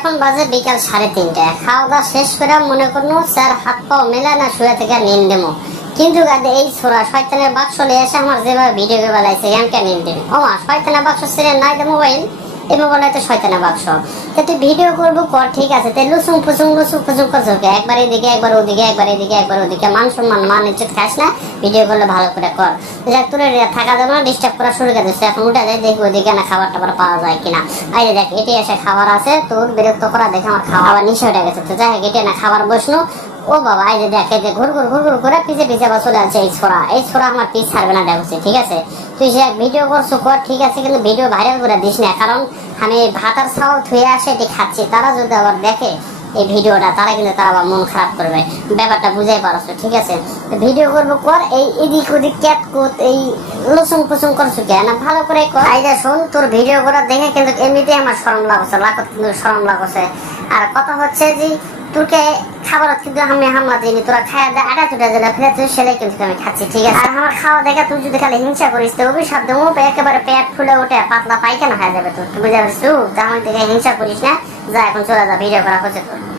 এখন বাজে বিকাল 3:30। খাওয়া দাওয়া শেষ করে মনে করুন স্যার হাত পাও মেলা না শুয়ে থেকে নিন দেবো, কিন্তু গাদে এই ছোড়া শয়তানের বাক্স নিয়ে এসে আমার যেভাবে ভিডিও করে বেলাইছে এমকে নিন দেবে। ও মা, শয়তানের বাক্স ছেড়ে নাই দে মোবাইল, এই মোবাইল তো শয়তানের বাক্স। তো তুই ভিডিও করবো কর, ঠিক আছে, তুই লুসুং ফুসুং করছো, একবার এদিকে একবার ওদিকে, একবার এদিকে একবার ওদিকে, মান সম্মান মান ইজ্জত খাস না। ভিডিও করলে ভালো করে কর। যাক, তোর থাকা যাবে না, ডিস্টার্ব করা শুরু করে দিচ্ছে। এখন উঠে যায়, দেখবো ওদিকে না খাবার টাবার পাওয়া যায় কিনা। এই যে দেখ, এটি এসে খাবার আছে, তোর বিরক্ত করা দেখে আমার খাওয়া নিশে উঠে গেছে। তো যাই হোক, এটি না খাবার বসনো। ও বাবা, এই যে দেখে যে ঘুর করে পিছে আবার চলে যাচ্ছে। এই ছোড়া আমার পিছ ছাড়বে না দেখছি, ঠিক আছে। তুই যে ভিডিও করছো কর, ঠিক আছে, কিন্তু ভিডিও ভাইরাল করে দিস না, কারণ আমি ভাতার চাউল ধুয়ে আসে এটি খাচ্ছি। তারা যদি আবার দেখে এই ভিডিওটা, তারা কিন্তু তারা আবার মন খারাপ করবে। ব্যাপারটা বুঝাই পারছো, ঠিক আছে। ভিডিও করবো কর, এই এদিক ওদিক ক্যাট কুত এই লুসুং পুসুং করছো কেন, ভালো করে কর। এই যে শোন, তোর ভিডিও করা দেখে কিন্তু এমনিতেই আমার শরম লাগছে, কিন্তু শরম লাগছে। আর কথা হচ্ছে যে তোকে খাবার কিন্তু আমি হামলা দিইনি, তোরা খাওয়া দেয় আটা চুটা যেটা ফেলে সেলাই কিন্তু আমি খাচ্ছি, ঠিক আছে। আর আমার খাওয়া দেখা তুই যদি খালি হিংসা করিস তো অভিশাপ দেবো, একেবারে পেট ফুলে ওঠে পাতলা পায়খানা হয়ে যাবে তোর, বুঝতে পারছিস? তুই আমার থেকে হিংসা করিস না, যা এখন চলে যা, ভিডিও করা হচ্ছে তোর।